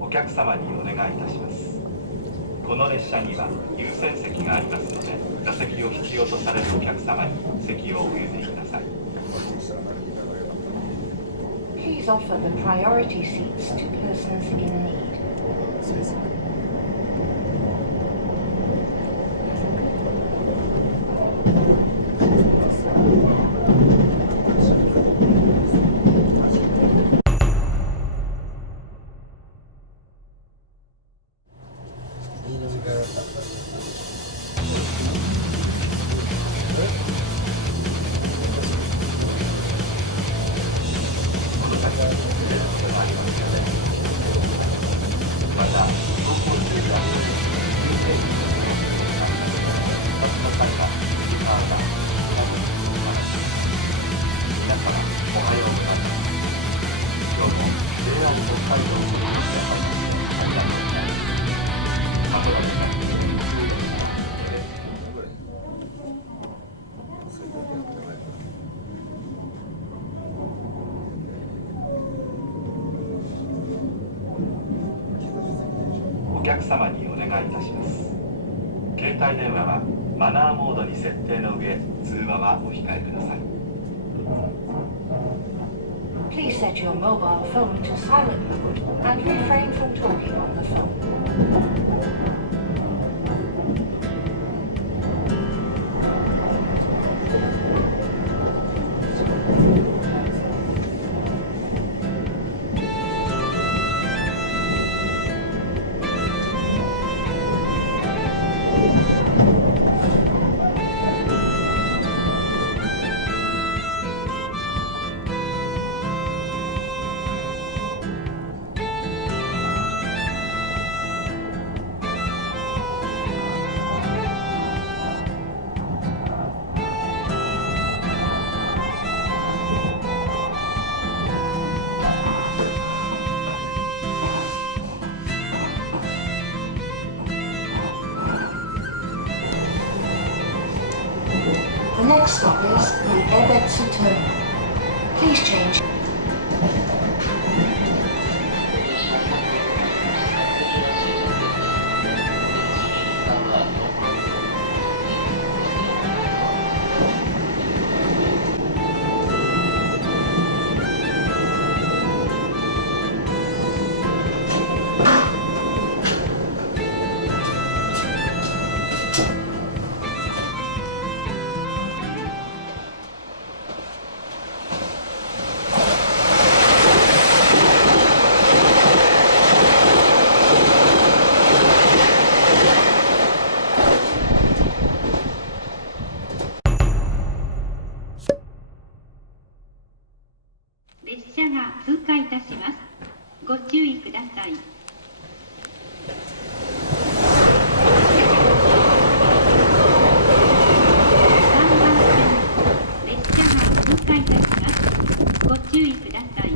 お客様にお願いいたします。この列車には優先席がありますので、座席を必要とされるお客様に席をお譲りください。Please offer the priority seats to persons in need.お客様にお願いいたします。携帯電話はマナーモードに設定の上、通話はお控えください。Please set your mobile phone to silent mode and refrain from talking on the phone. The next stop is the Ebetsu Terminal. Please change. 列車が通過いたします。ご注意ください。3番線、列車が通過いたします。ご注意注意ください。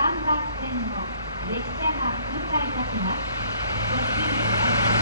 3番線の列車が通過いたします。ご注意ください。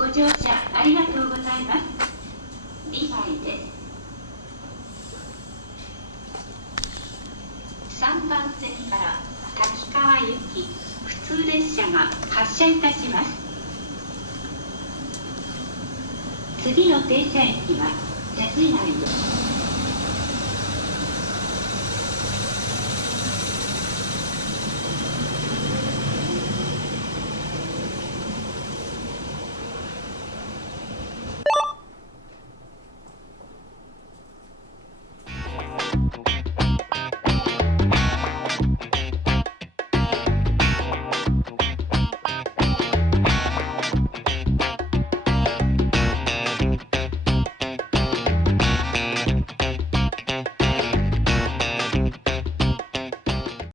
ご乗車ありがとうございます。リファイです。3番線から滝川行き普通列車が発車いたします。次の停車駅は瀬津内です。